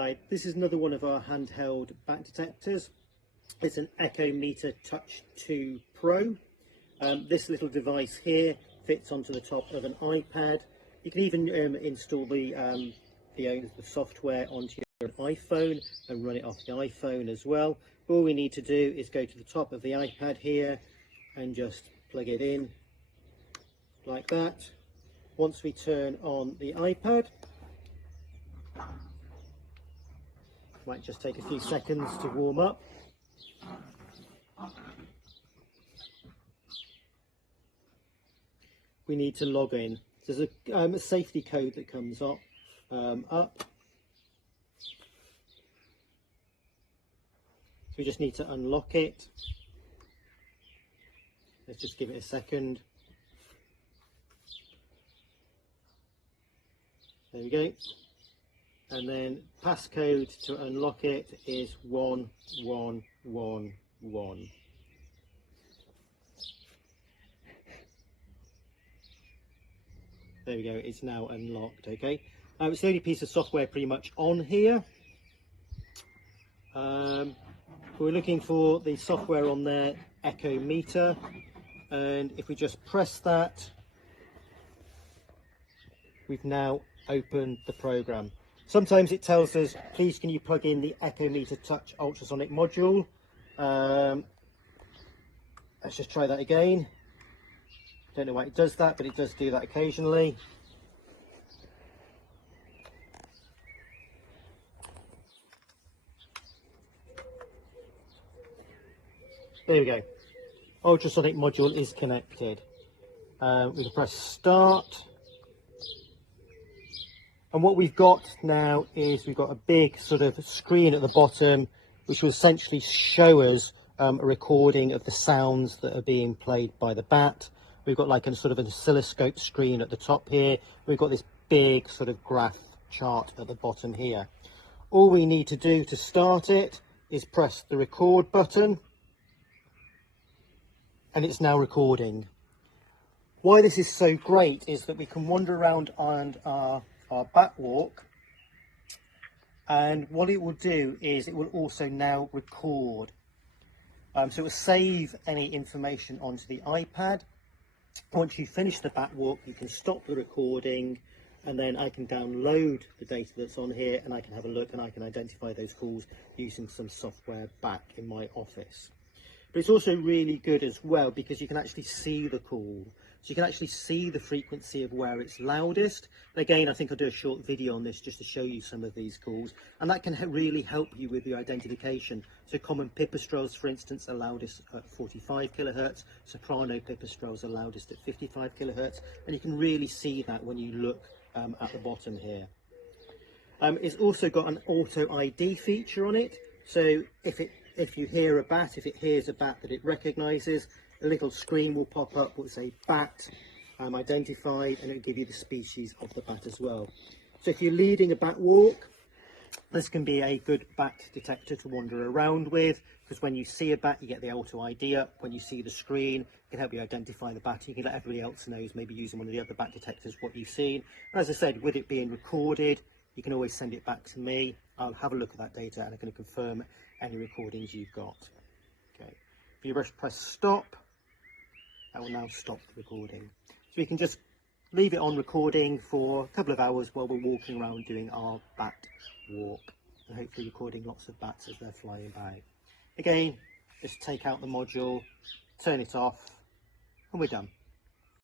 Hi, this is another one of our handheld bat detectors. It's an Echometer Touch 2 Pro. This little device here fits onto the top of an iPad. You can even install the software onto your iPhone and run it off the iPhone as well. All we need to do is go to the top of the iPad here and just plug it in like that. Once we turn on the iPad, might just take a few seconds to warm up. We need to log in. There's a safety code that comes up. So we just need to unlock it. Let's just give it a second. There we go. And then passcode to unlock it is 1111. There we go, it's now unlocked, okay? It's the only piece of software pretty much on here. We're looking for the software on there, Echometer, and if we just press that, we've now opened the program. Sometimes it tells us, please can you plug in the Echometer Touch ultrasonic module. Let's just try that again. Don't know why it does that, but it does do that occasionally. There we go. Ultrasonic module is connected. We can press start. And what we've got now is we've got a big sort of screen at the bottom, which will essentially show us a recording of the sounds that are being played by the bat. We've got like a sort of an oscilloscope screen at the top here. We've got this big sort of graph chart at the bottom here. All we need to do to start it is press the record button, and it's now recording. Why this is so great is that we can wander around on our bat walk, and what it will do is it will also now record. So it will save any information onto the iPad. Once you finish the bat walk, you can stop the recording, and then I can download the data that's on here, and I can have a look and I can identify those calls using some software back in my office. But it's also really good as well because you can actually see the call. So you can actually see the frequency of where it's loudest. And again, I think I'll do a short video on this just to show you some of these calls. And that can really help you with your identification. So common pipistrelles, for instance, are loudest at 45 kilohertz. Soprano pipistrelles are loudest at 55 kilohertz. And you can really see that when you look at the bottom here. It's also got an auto ID feature on it. So if you hear a bat, if it hears a bat that it recognises, a little screen will pop up that will say bat identified, and it'll give you the species of the bat as well. So if you're leading a bat walk, this can be a good bat detector to wander around with, because when you see a bat, you get the auto ID up. When you see the screen, it can help you identify the bat. You can let everybody else know, maybe using one of the other bat detectors, what you've seen. And as I said, with it being recorded, you can always send it back to me. I'll have a look at that data and I'm going to confirm any recordings you've got. Okay. If you press stop, that will now stop the recording. So we can just leave it on recording for a couple of hours while we're walking around doing our bat walk, and hopefully recording lots of bats as they're flying by. Again, just take out the module, turn it off, and we're done.